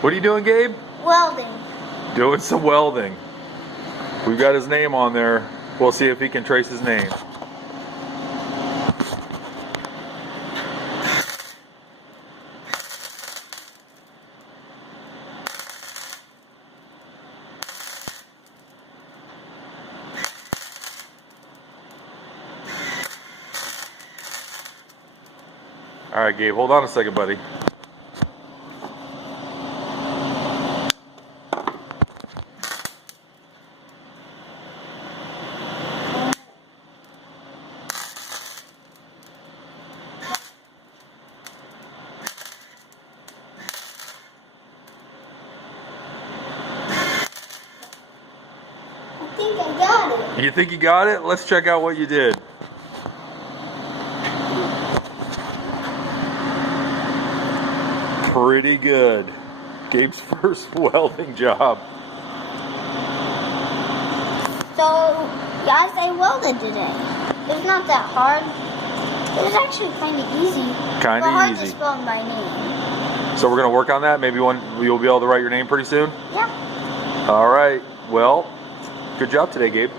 What are you doing, Gabe? Welding. Doing some welding. We've got his name on there. We'll see if he can trace his name. All right, Gabe, hold on a second, buddy. I think I got it. You think you got it? Let's check out what you did. Pretty good. Gabe's first welding job. So, guys, I welded today. It's not that hard. It was actually kind of easy. Kind but hard of to easy. spell my name. So we're going to work on that. Maybe you'll be able to write your name pretty soon? Yeah. All right. Well, good job today, Gabe.